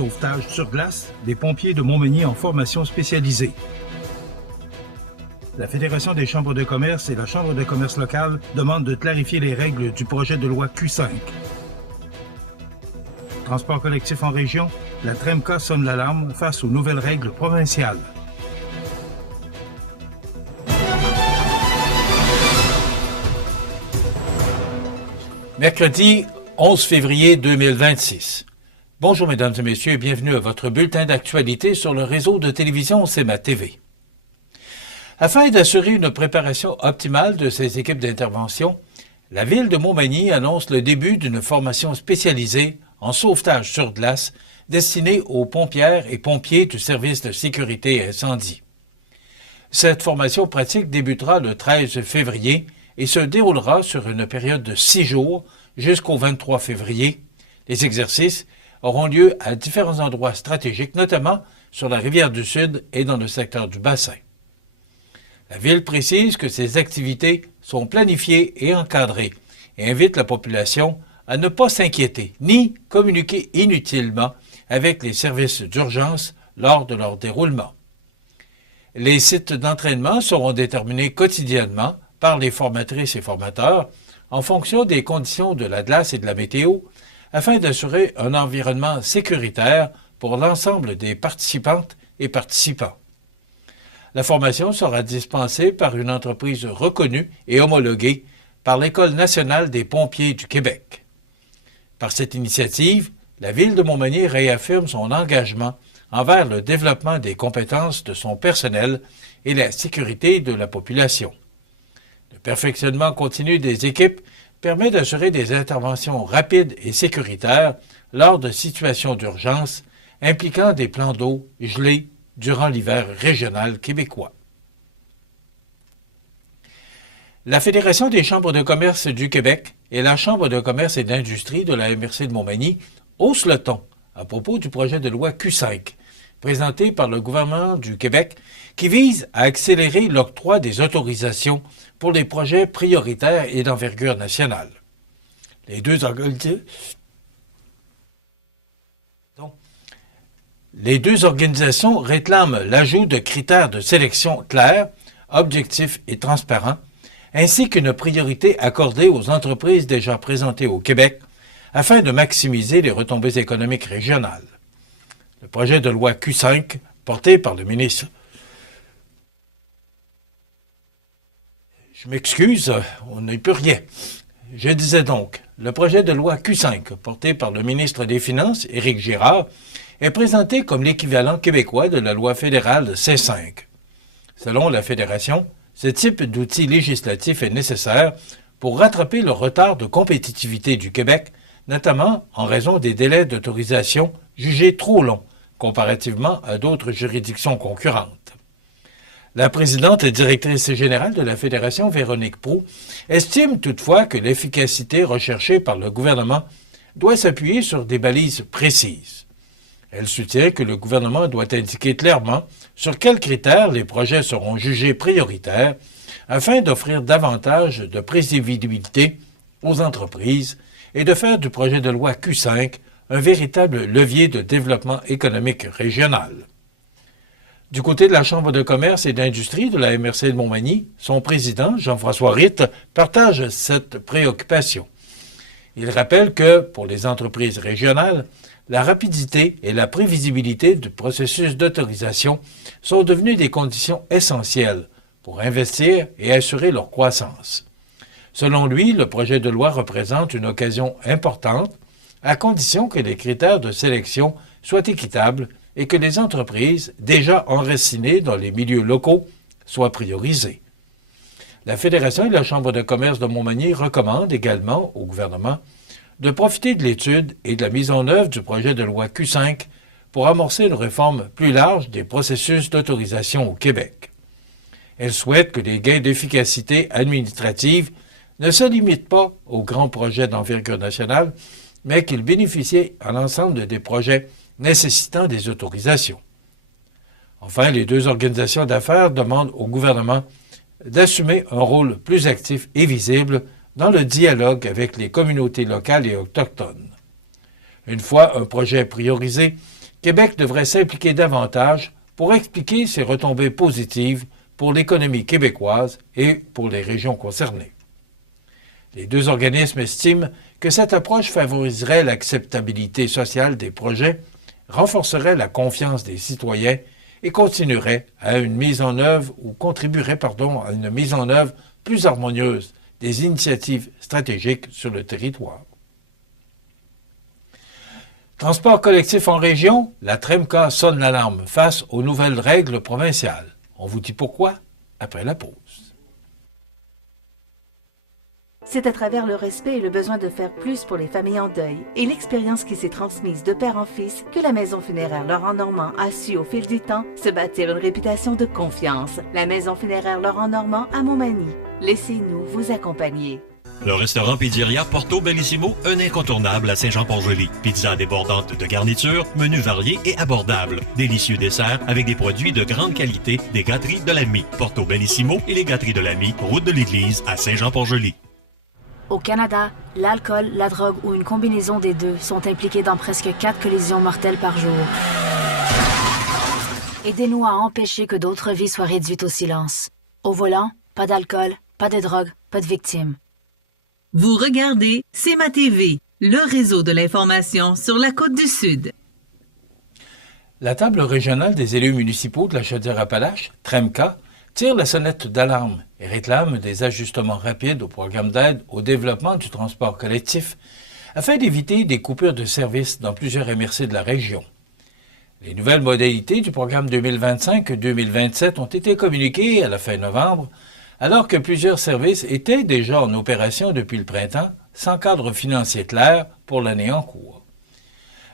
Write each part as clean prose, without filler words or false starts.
sauvetage sur glace des pompiers de Montmagny en formation spécialisée. La Fédération des chambres de commerce et la Chambre de commerce locale demandent de clarifier les règles du projet de loi Q5. Transport collectif en région, la TREMCA sonne l'alarme face aux nouvelles règles provinciales. Mercredi 11 février 2026. Bonjour mesdames et messieurs et bienvenue à votre bulletin d'actualité sur le réseau de télévision CMA TV. Afin d'assurer une préparation optimale de ses équipes d'intervention, la Ville de Montmagny annonce le début d'une formation spécialisée en sauvetage sur glace destinée aux pompières et pompiers du service de sécurité et incendie. Cette formation pratique débutera le 13 février et se déroulera sur une période de 6 jours jusqu'au 23 février. Les exercices auront lieu à différents endroits stratégiques, notamment sur la Rivière-du-Sud et dans le secteur du bassin. La Ville précise que ces activités sont planifiées et encadrées et invite la population à ne pas s'inquiéter ni communiquer inutilement avec les services d'urgence lors de leur déroulement. Les sites d'entraînement seront déterminés quotidiennement par les formatrices et formateurs en fonction des conditions de la glace et de la météo afin d'assurer un environnement sécuritaire pour l'ensemble des participantes et participants. La formation sera dispensée par une entreprise reconnue et homologuée par l'École nationale des pompiers du Québec. Par cette initiative, la Ville de Montmagny réaffirme son engagement envers le développement des compétences de son personnel et la sécurité de la population. Le perfectionnement continu des équipes permet d'assurer des interventions rapides et sécuritaires lors de situations d'urgence impliquant des plans d'eau gelés durant l'hiver régional québécois. La Fédération des chambres de commerce du Québec et la Chambre de commerce et d'industrie de la MRC de Montmagny haussent le ton à propos du projet de loi Q5, présenté par le gouvernement du Québec, qui vise à accélérer l'octroi des autorisations pour les projets prioritaires et d'envergure nationale. Les deux organisations réclament l'ajout de critères de sélection clairs, objectifs et transparents, ainsi qu'une priorité accordée aux entreprises déjà présentées au Québec afin de maximiser les retombées économiques régionales. Le projet de loi Q5, porté par le ministre... Je m'excuse, on n'y peut rien. Je disais donc, le projet de loi Q5, porté par le ministre des Finances, Éric Girard, est présenté comme l'équivalent québécois de la loi fédérale C5. Selon la Fédération, ce type d'outil législatif est nécessaire pour rattraper le retard de compétitivité du Québec, notamment en raison des délais d'autorisation jugés trop longs comparativement à d'autres juridictions concurrentes. La présidente et directrice générale de la Fédération, Véronique Proulx, estime toutefois que l'efficacité recherchée par le gouvernement doit s'appuyer sur des balises précises. Elle soutient que le gouvernement doit indiquer clairement sur quels critères les projets seront jugés prioritaires afin d'offrir davantage de prévisibilité aux entreprises et de faire du projet de loi Q5 un véritable levier de développement économique régional. Du côté de la Chambre de commerce et d'industrie de la MRC de Montmagny, son président, Jean-François Ritt, partage cette préoccupation. Il rappelle que, pour les entreprises régionales, la rapidité et la prévisibilité du processus d'autorisation sont devenues des conditions essentielles pour investir et assurer leur croissance. Selon lui, le projet de loi représente une occasion importante à condition que les critères de sélection soient équitables et que les entreprises déjà enracinées dans les milieux locaux soient priorisées. La Fédération et la Chambre de commerce de Montmagny recommandent également au gouvernement de profiter de l'étude et de la mise en œuvre du projet de loi Q5 pour amorcer une réforme plus large des processus d'autorisation au Québec. Elle souhaite que les gains d'efficacité administrative ne se limitent pas aux grands projets d'envergure nationale, mais qu'ils bénéficient à l'ensemble des projets nécessitant des autorisations. Enfin, les deux organisations d'affaires demandent au gouvernement d'assumer un rôle plus actif et visible dans le dialogue avec les communautés locales et autochtones. Une fois un projet priorisé, Québec devrait s'impliquer davantage pour expliquer ces retombées positives pour l'économie québécoise et pour les régions concernées. Les deux organismes estiment que cette approche favoriserait l'acceptabilité sociale des projets, renforcerait la confiance des citoyens et continuerait à une mise en œuvre ou contribuerait à une mise en œuvre plus harmonieuse des initiatives stratégiques sur le territoire. Transport collectif en région, la TREMCA sonne l'alarme face aux nouvelles règles provinciales. On vous dit pourquoi après la pause. C'est à travers le respect et le besoin de faire plus pour les familles en deuil et l'expérience qui s'est transmise de père en fils que la Maison funéraire Laurent Normand a su au fil du temps se bâtir une réputation de confiance. La Maison funéraire Laurent Normand à Montmagny. Laissez-nous vous accompagner. Le restaurant Pizzeria Porto Bellissimo, un incontournable à Saint-Jean-Port-Joli. Pizza débordante de garniture, menu varié et abordable. Délicieux dessert avec des produits de grande qualité des gâteries de l'Ami. Porto Bellissimo et les gâteries de l'Ami, route de l'église à Saint-Jean-Port-Joli. Au Canada, l'alcool, la drogue ou une combinaison des deux sont impliqués dans presque 4 collisions mortelles par jour. Aidez-nous à empêcher que d'autres vies soient réduites au silence. Au volant, pas d'alcool, pas de drogue, pas de victimes. Vous regardez CMA TV, le réseau de l'information sur la Côte-du-Sud. La table régionale des élus municipaux de la Chaudière-Appalaches, TREMCA, tire la sonnette d'alarme et réclame des ajustements rapides au programme d'aide au développement du transport collectif afin d'éviter des coupures de services dans plusieurs MRC de la région. Les nouvelles modalités du programme 2025-2027 ont été communiquées à la fin novembre, alors que plusieurs services étaient déjà en opération depuis le printemps, sans cadre financier clair pour l'année en cours.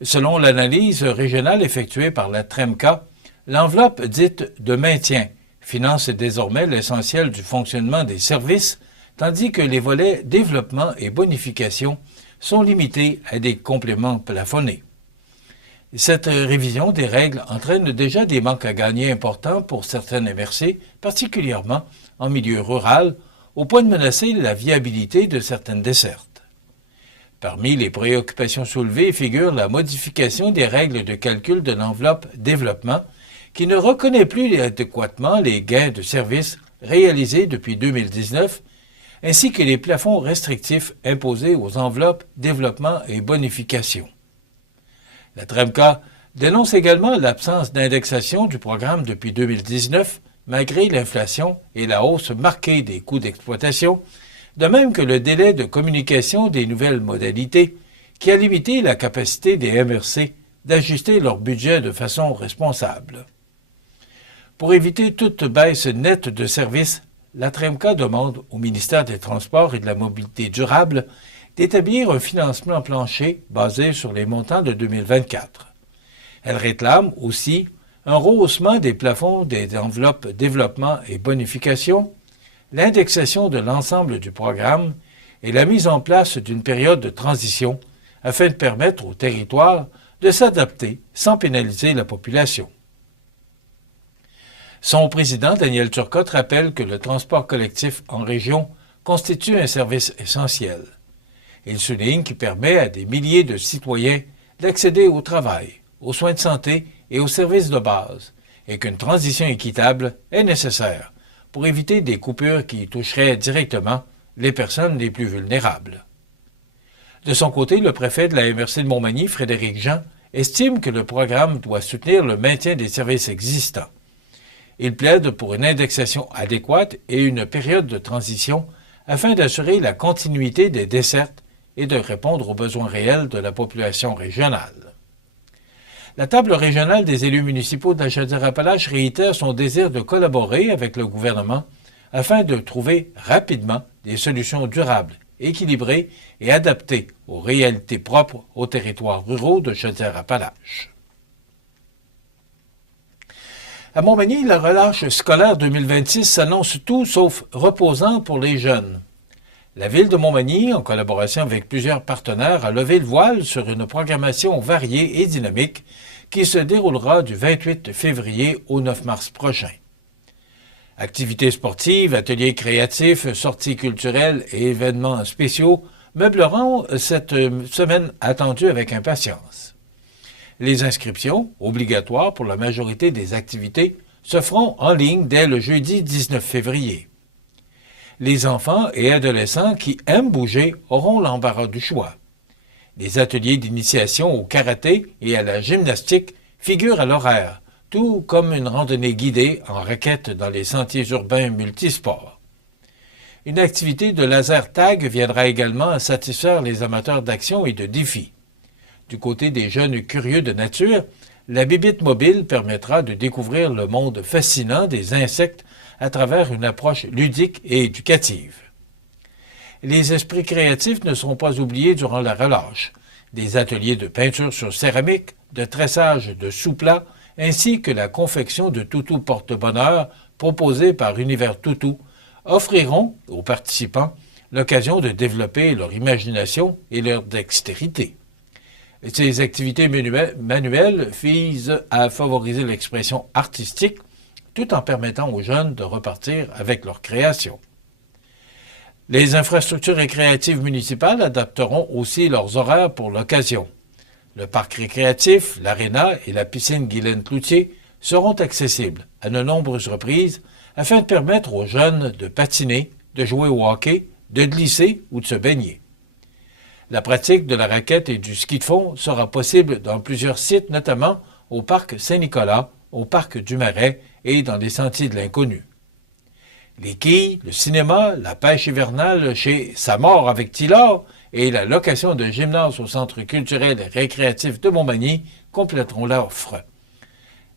Selon l'analyse régionale effectuée par la TREMCA, l'enveloppe dite de maintien finance désormais l'essentiel du fonctionnement des services, tandis que les volets développement et bonification sont limités à des compléments plafonnés. Cette révision des règles entraîne déjà des manques à gagner importants pour certaines MRC, particulièrement en milieu rural, au point de menacer la viabilité de certaines dessertes. Parmi les préoccupations soulevées figure la modification des règles de calcul de l'enveloppe développement, qui ne reconnaît plus adéquatement les gains de services réalisés depuis 2019, ainsi que les plafonds restrictifs imposés aux enveloppes développement et bonification. La TREMCA dénonce également l'absence d'indexation du programme depuis 2019, malgré l'inflation et la hausse marquée des coûts d'exploitation, de même que le délai de communication des nouvelles modalités, qui a limité la capacité des MRC d'ajuster leur budget de façon responsable. Pour éviter toute baisse nette de services, la TREMCA demande au ministère des Transports et de la Mobilité durable d'établir un financement plancher basé sur les montants de 2024. Elle réclame aussi un rehaussement des plafonds des enveloppes développement et bonification, l'indexation de l'ensemble du programme et la mise en place d'une période de transition afin de permettre au territoire de s'adapter sans pénaliser la population. Son président, Daniel Turcotte, rappelle que le transport collectif en région constitue un service essentiel. Il souligne qu'il permet à des milliers de citoyens d'accéder au travail, aux soins de santé et aux services de base, et qu'une transition équitable est nécessaire pour éviter des coupures qui toucheraient directement les personnes les plus vulnérables. De son côté, le préfet de la MRC de Montmagny, Frédéric Jean, estime que le programme doit soutenir le maintien des services existants. Il plaide pour une indexation adéquate et une période de transition afin d'assurer la continuité des dessertes et de répondre aux besoins réels de la population régionale. La table régionale des élus municipaux de la Chaudière-Appalaches réitère son désir de collaborer avec le gouvernement afin de trouver rapidement des solutions durables, équilibrées et adaptées aux réalités propres aux territoires ruraux de Chaudière-Appalaches. À Montmagny, la relâche scolaire 2026 s'annonce tout sauf reposant pour les jeunes. La Ville de Montmagny, en collaboration avec plusieurs partenaires, a levé le voile sur une programmation variée et dynamique qui se déroulera du 28 février au 9 mars prochain. Activités sportives, ateliers créatifs, sorties culturelles et événements spéciaux meubleront cette semaine attendue avec impatience. Les inscriptions, obligatoires pour la majorité des activités, se feront en ligne dès le jeudi 19 février. Les enfants et adolescents qui aiment bouger auront l'embarras du choix. Les ateliers d'initiation au karaté et à la gymnastique figurent à l'horaire, tout comme une randonnée guidée en raquette dans les sentiers urbains multisports. Une activité de laser tag viendra également à satisfaire les amateurs d'action et de défis. Du côté des jeunes curieux de nature, la bibite mobile permettra de découvrir le monde fascinant des insectes à travers une approche ludique et éducative. Les esprits créatifs ne seront pas oubliés durant la relâche. Des ateliers de peinture sur céramique, de tressage de sous-plats, ainsi que la confection de toutous porte-bonheur proposés par Univers Toutou offriront aux participants l'occasion de développer leur imagination et leur dextérité. Ces activités manuelles visent à favoriser l'expression artistique tout en permettant aux jeunes de repartir avec leur création. Les infrastructures récréatives municipales adapteront aussi leurs horaires pour l'occasion. Le parc récréatif, l'aréna et la piscine Guylaine Cloutier seront accessibles à de nombreuses reprises afin de permettre aux jeunes de patiner, de jouer au hockey, de glisser ou de se baigner. La pratique de la raquette et du ski de fond sera possible dans plusieurs sites, notamment au parc Saint-Nicolas, au parc du Marais et dans les sentiers de l'Inconnu. Les quilles, le cinéma, la pêche hivernale chez Samor avec Tillard et la location de gymnase au Centre culturel et récréatif de Montmagny compléteront l'offre.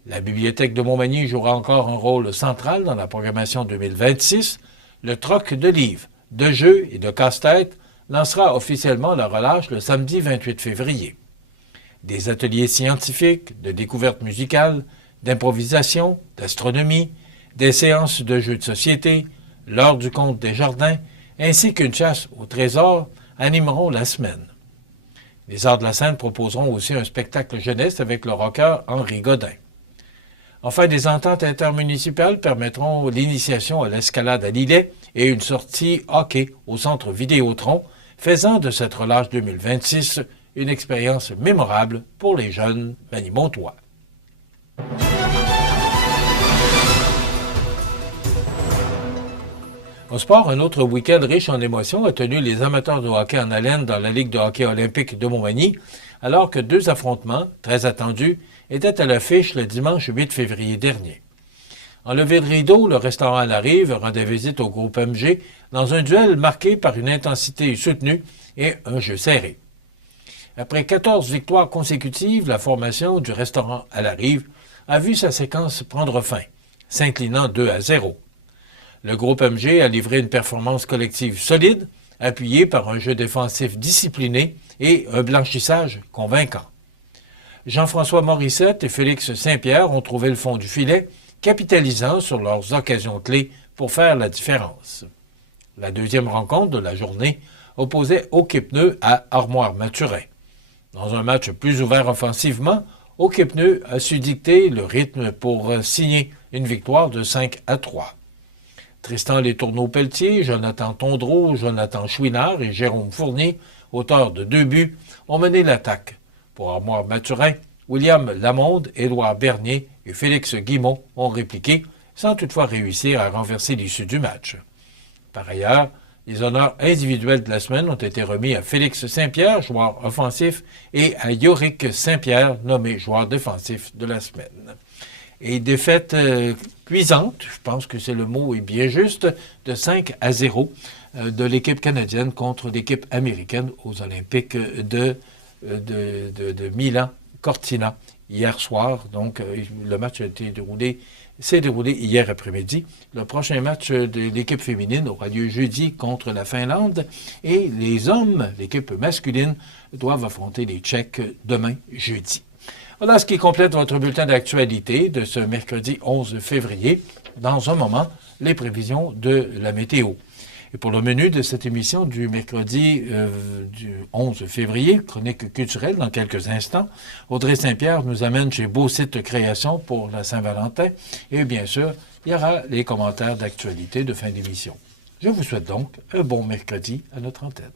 La bibliothèque de Montmagny jouera encore un rôle central dans la programmation 2026. Le troc de livres, de jeux et de casse-tête lancera officiellement la relâche le samedi 28 février. Des ateliers scientifiques, de découverte musicale, d'improvisation, d'astronomie, des séances de jeux de société, l'heure du conte des jardins, ainsi qu'une chasse au trésor animeront la semaine. Les Arts de la Seine proposeront aussi un spectacle jeunesse avec le rocker Henri Godin. Enfin, des ententes intermunicipales permettront l'initiation à l'escalade à Lillet et une sortie hockey au centre Vidéotron, faisant de cette relâche 2026 une expérience mémorable pour les jeunes manimontois. Au sport, un autre week-end riche en émotions a tenu les amateurs de hockey en haleine dans la Ligue de hockey olympique de Montmagny, alors que deux affrontements, très attendus, étaient à l'affiche le dimanche 8 février dernier. En levée de rideau, le restaurant à la Rive rendait visite au groupe MG dans un duel marqué par une intensité soutenue et un jeu serré. Après 14 victoires consécutives, la formation du restaurant à la Rive a vu sa séquence prendre fin, s'inclinant 2-0. Le groupe MG a livré une performance collective solide, appuyée par un jeu défensif discipliné et un blanchissage convaincant. Jean-François Morissette et Félix Saint-Pierre ont trouvé le fond du filet, capitalisant sur leurs occasions clés pour faire la différence. La deuxième rencontre de la journée opposait Hockey-Pneus à Armoire-Mathurin. Dans un match plus ouvert offensivement, Hockey-Pneus a su dicter le rythme pour signer une victoire de 5-3. Tristan Letourneau-Pelletier, Jonathan Tondreau, Jonathan Chouinard et Jérôme Fournier, auteurs de 2 buts, ont mené l'attaque. Pour Armoire-Mathurin, William Lamonde, Édouard Bernier et Félix Guimont ont répliqué, sans toutefois réussir à renverser l'issue du match. Par ailleurs, les honneurs individuels de la semaine ont été remis à Félix Saint-Pierre, joueur offensif, et à Yorick Saint-Pierre, nommé joueur défensif de la semaine. Et défaite cuisante, je pense que c'est le mot est bien juste, de 5-0 de l'équipe canadienne contre l'équipe américaine aux Olympiques de Milan, Cortina, hier soir. Donc, le match s'est déroulé hier après-midi. Le prochain match de l'équipe féminine aura lieu jeudi contre la Finlande et les hommes, l'équipe masculine, doivent affronter les Tchèques demain, jeudi. Voilà ce qui complète votre bulletin d'actualité de ce mercredi 11 février. Dans un moment, les prévisions de la météo. Et pour le menu de cette émission du mercredi du 11 février, chronique culturelle dans quelques instants, Audrey Saint-Pierre nous amène chez Beau Site Création pour la Saint-Valentin. Et bien sûr, il y aura les commentaires d'actualité de fin d'émission. Je vous souhaite donc un bon mercredi à notre antenne.